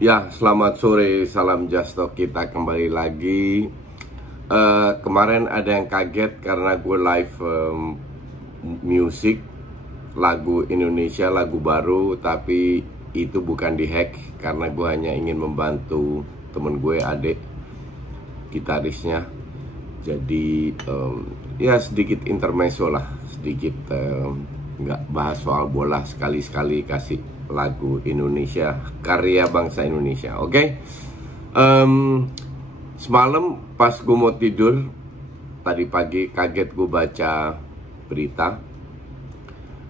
Ya, selamat sore, salam Jastok, kita kembali lagi. Kemarin ada yang kaget karena gue live musik, lagu Indonesia, lagu baru, tapi itu bukan dihack karena gue hanya ingin membantu temen gue, adik gitarisnya. Jadi ya sedikit intermezzo lah, sedikit nggak bahas soal bola, sekali-sekali kasih lagu Indonesia, karya bangsa Indonesia. Oke. Semalam pas gue mau tidur, tadi pagi kaget gue baca berita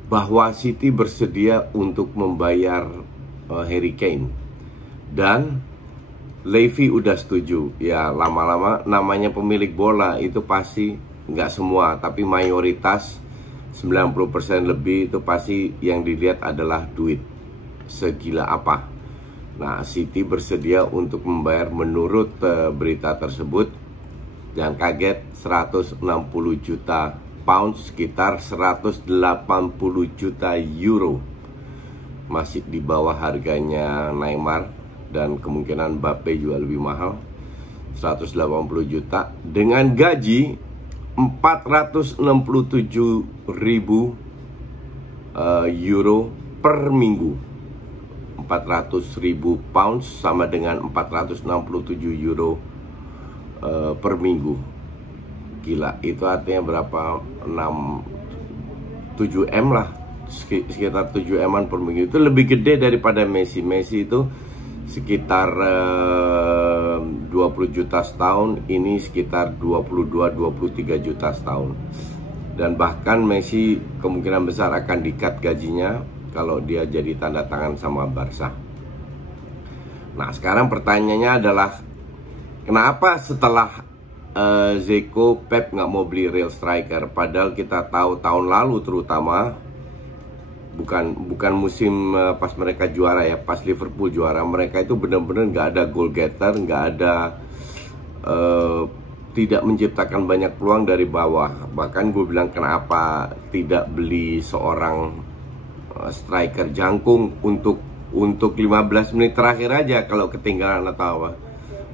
bahwa City bersedia untuk membayar Harry Kane, dan Levy udah setuju. Ya, lama-lama namanya pemilik bola itu pasti, nggak semua, tapi mayoritas 90% lebih itu pasti yang dilihat adalah duit. Segila apa. Nah, City bersedia untuk membayar menurut berita tersebut, jangan kaget, 160 juta pound, sekitar 180 juta euro. Masih di bawah harganya Neymar, dan kemungkinan Mbappe juga lebih mahal. 180 juta dengan gaji 467.000 euro per minggu. 400.000 pounds sama dengan 467 euro per minggu. Gila, itu artinya berapa? 7M lah, sekitar 7M per minggu. Itu lebih gede daripada Messi. Messi itu sekitar 20 juta setahun, ini sekitar 22-23 juta setahun. Dan bahkan Messi kemungkinan besar akan di-cut gajinya kalau dia jadi tanda tangan sama Barca. Nah, sekarang pertanyaannya adalah, kenapa setelah Zeko, Pep nggak mau beli real striker? Padahal kita tahu tahun lalu terutama, bukan musim pas mereka juara ya, pas Liverpool juara, mereka itu benar-benar nggak ada goal getter, nggak ada, tidak menciptakan banyak peluang dari bawah. Bahkan gue bilang, kenapa tidak beli seorang striker jangkung untuk 15 menit terakhir aja kalau ketinggalan atau apa.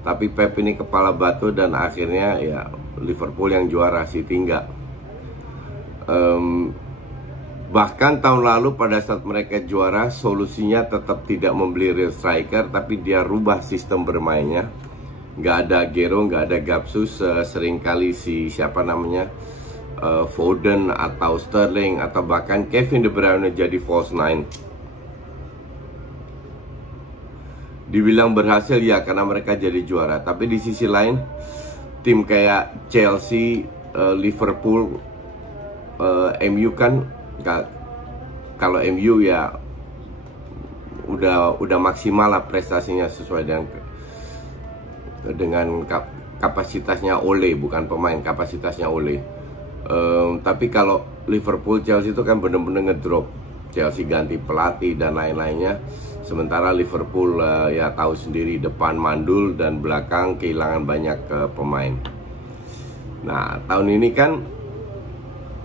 Tapi Pep ini kepala batu, dan akhirnya ya Liverpool yang juara, City enggak. Bahkan tahun lalu pada saat mereka juara, solusinya tetap tidak membeli real striker, tapi dia rubah sistem bermainnya. Nggak ada Gero, nggak ada Gapsus, seringkali si siapa namanya, Foden atau Sterling atau bahkan Kevin De Bruyne jadi false nine. Dibilang berhasil ya karena mereka jadi juara, tapi di sisi lain tim kayak Chelsea, Liverpool, MU kan, kalau MU ya udah maksimal lah prestasinya sesuai dengan kapasitasnya Ole, bukan pemain, kapasitasnya Ole. Tapi kalau Liverpool, Chelsea itu kan bener-bener ngedrop. Chelsea ganti pelatih dan lain-lainnya. Sementara Liverpool ya tahu sendiri, depan mandul dan belakang kehilangan banyak pemain. Nah, tahun ini kan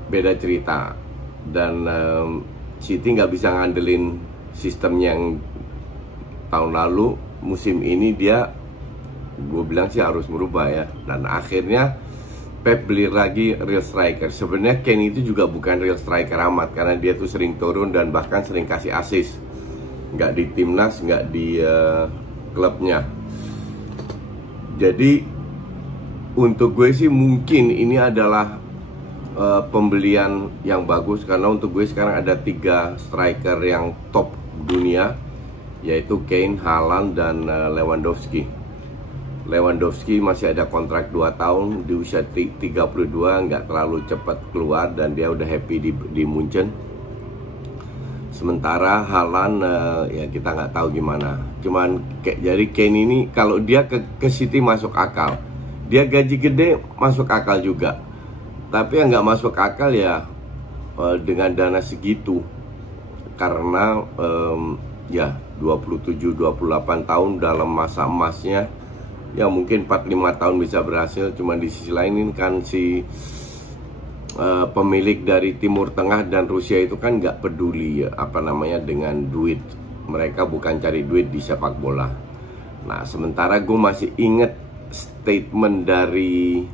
beda cerita, dan City nggak bisa ngandelin sistem yang tahun lalu. Musim ini dia, gue bilang sih harus merubah ya, dan akhirnya Pep beli lagi real striker. Sebenarnya Kane itu juga bukan real striker amat, karena dia tuh sering turun dan bahkan sering kasih assist. Nggak di timnas, nggak di klubnya. Jadi untuk gue sih mungkin ini adalah pembelian yang bagus, karena untuk gue sekarang ada 3 striker yang top dunia, yaitu Kane, Haaland, dan Lewandowski. Lewandowski masih ada kontrak 2 tahun di usia 32, nggak terlalu cepat keluar, dan dia udah happy di Munchen. Sementara Haaland ya kita nggak tahu gimana. Cuman jadi Kane ini kalau dia ke City masuk akal, dia gaji gede masuk akal juga. Tapi yang nggak masuk akal ya dengan dana segitu, karena ya 27-28 tahun dalam masa emasnya. Ya mungkin 4-5 tahun bisa berhasil. Cuma di sisi lain ini kan si pemilik dari Timur Tengah dan Rusia itu kan nggak peduli ya, apa namanya, dengan duit. Mereka bukan cari duit di sepak bola. Nah, sementara gue masih inget statement dari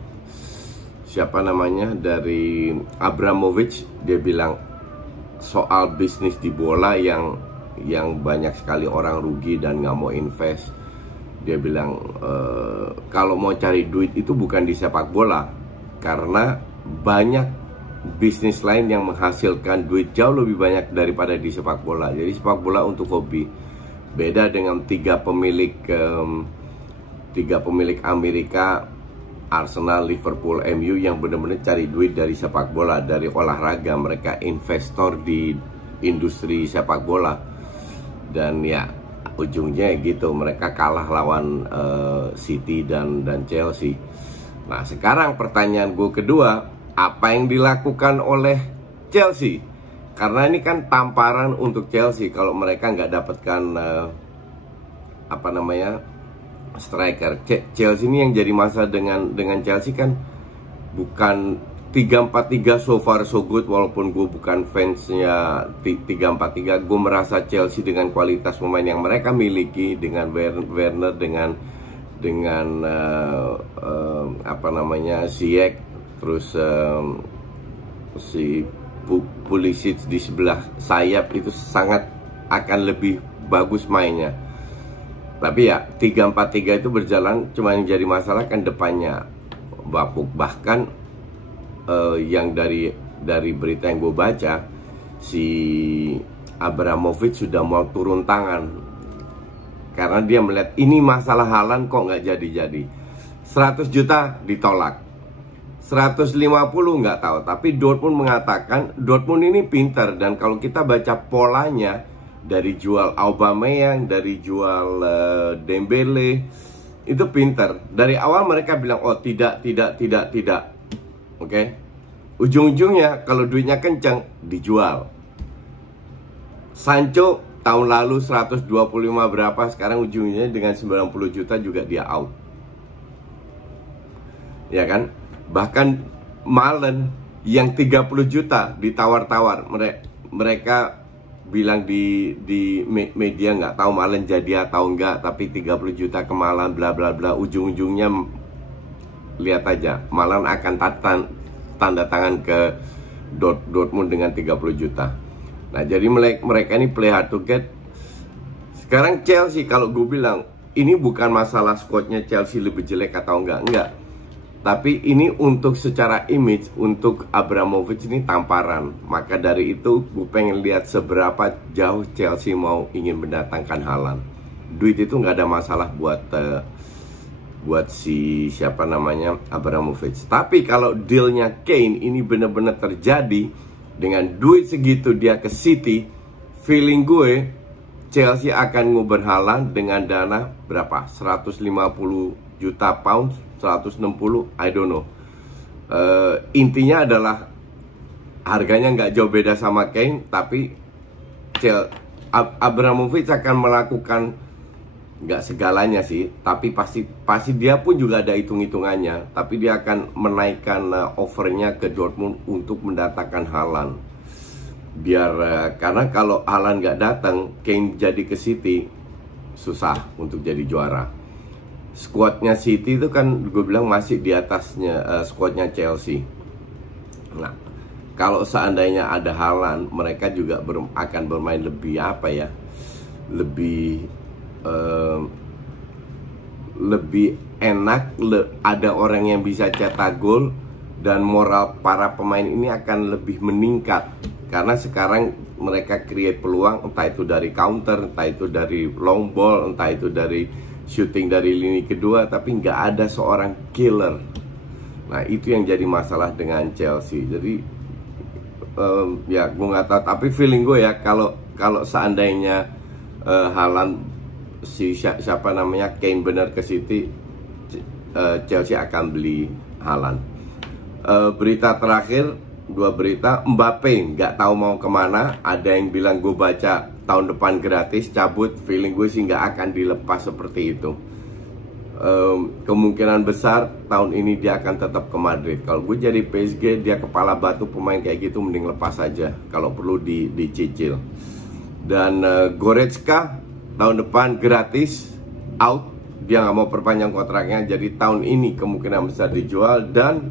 siapa namanya, dari Abramovich. Dia bilang soal bisnis di bola yang banyak sekali orang rugi dan nggak mau invest. Dia bilang kalau mau cari duit itu bukan di sepak bola, karena banyak bisnis lain yang menghasilkan duit jauh lebih banyak daripada di sepak bola. Jadi sepak bola untuk hobi. Beda dengan tiga pemilik Amerika, Arsenal, Liverpool, MU, yang benar-benar cari duit dari sepak bola, dari olahraga. Mereka investor di industri sepak bola. Dan ya ujungnya gitu, mereka kalah lawan City dan Chelsea. Nah, sekarang pertanyaan gue kedua, apa yang dilakukan oleh Chelsea? Karena ini kan tamparan untuk Chelsea kalau mereka nggak dapatkan striker. Chelsea ini yang jadi masalah dengan Chelsea kan bukan 3-4-3 so far so good. Walaupun gue bukan fansnya 3-4-3, gue merasa Chelsea dengan kualitas pemain yang mereka miliki, dengan Werner, dengan Ziyech, terus si Pulisic di sebelah sayap, itu sangat akan lebih bagus mainnya. Tapi ya 3-4-3 itu berjalan, cuma yang jadi masalah kan depannya bapuk. Bahkan yang dari berita yang gue baca, si Abramovich sudah mau turun tangan karena dia melihat ini masalah Haaland kok nggak jadi-jadi. 100 juta ditolak, 150 nggak tahu. Tapi Dortmund mengatakan, Dortmund ini pintar, dan kalau kita baca polanya, dari jual Aubameyang, dari jual Dembele, itu pintar. Dari awal mereka bilang oh tidak. Oke. Ujung-ujungnya kalau duitnya kencang dijual. Sancho tahun lalu 125 berapa, sekarang ujungnya dengan 90 juta juga dia out. Ya kan? Bahkan Malen yang 30 juta ditawar-tawar. Mereka bilang di media, nggak tahu Malen jadi atau enggak, tapi 30 juta ke Malen, bla bla bla. Ujung-ujungnya lihat aja, Malen akan tanda tangan ke Dortmund dengan 30 juta. Nah, jadi mereka ini play hard to get. Sekarang Chelsea, kalau gue bilang ini bukan masalah squadnya Chelsea lebih jelek atau enggak. Tapi ini untuk secara image, untuk Abramovich ini tamparan. Maka dari itu gue pengen lihat seberapa jauh Chelsea mau ingin mendatangkan Haaland. Duit itu nggak ada masalah buat si siapa namanya, Abramovich. Tapi kalau dealnya Kane ini benar-benar terjadi, dengan duit segitu dia ke City, feeling gue Chelsea akan nguber Haaland dengan dana berapa? 150 juta pounds, 160, I don't know. Intinya adalah harganya nggak jauh beda sama Kane, tapi Abramovich akan melakukan, nggak segalanya sih, tapi pasti dia pun juga ada hitung-hitungannya. Tapi dia akan menaikkan offernya ke Dortmund untuk mendatangkan Haaland. Biar karena kalau Haaland nggak datang, Kane jadi ke City, susah untuk jadi juara. Squadnya City itu kan gue bilang masih di atasnya squadnya Chelsea. Nah, kalau seandainya ada Haaland, mereka juga akan bermain lebih lebih enak, ada orang yang bisa cetak gol, dan moral para pemain ini akan lebih meningkat. Karena sekarang mereka create peluang, entah itu dari counter, entah itu dari long ball, entah itu dari shooting dari lini kedua, tapi nggak ada seorang killer. Nah, itu yang jadi masalah dengan Chelsea. Jadi ya gue nggak tahu, tapi feeling gue ya, kalau seandainya Haaland, siapa namanya, Kane benar ke City, Chelsea akan beli Haaland. Berita terakhir, 2 berita. Mbappe nggak tahu mau kemana. Ada yang bilang, gue baca tahun depan gratis, cabut. Feeling gue sih nggak akan dilepas seperti itu. Kemungkinan besar tahun ini dia akan tetap ke Madrid. Kalau gue jadi PSG, dia kepala batu pemain kayak gitu, mending lepas aja. Kalau perlu dicicil. Dan Goretzka tahun depan gratis, out. dia nggak mau perpanjang kontraknya, jadi tahun ini kemungkinan besar dijual. Dan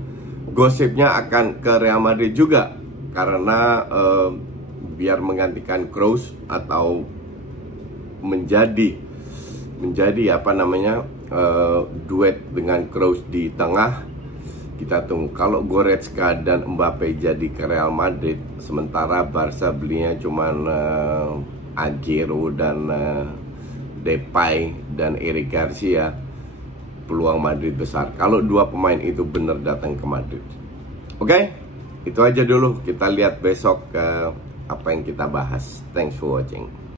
gosipnya akan ke Real Madrid juga, karena biar menggantikan Kroos atau menjadi apa namanya, duet dengan Kroos di tengah. Kita tunggu. Kalau Goretzka dan Mbappe jadi ke Real Madrid, sementara Barca belinya cuman Agüero dan Depay dan Eric Garcia, peluang Madrid besar kalau dua pemain itu benar datang ke Madrid. Oke, itu aja dulu. Kita lihat besok apa yang kita bahas. Thanks for watching.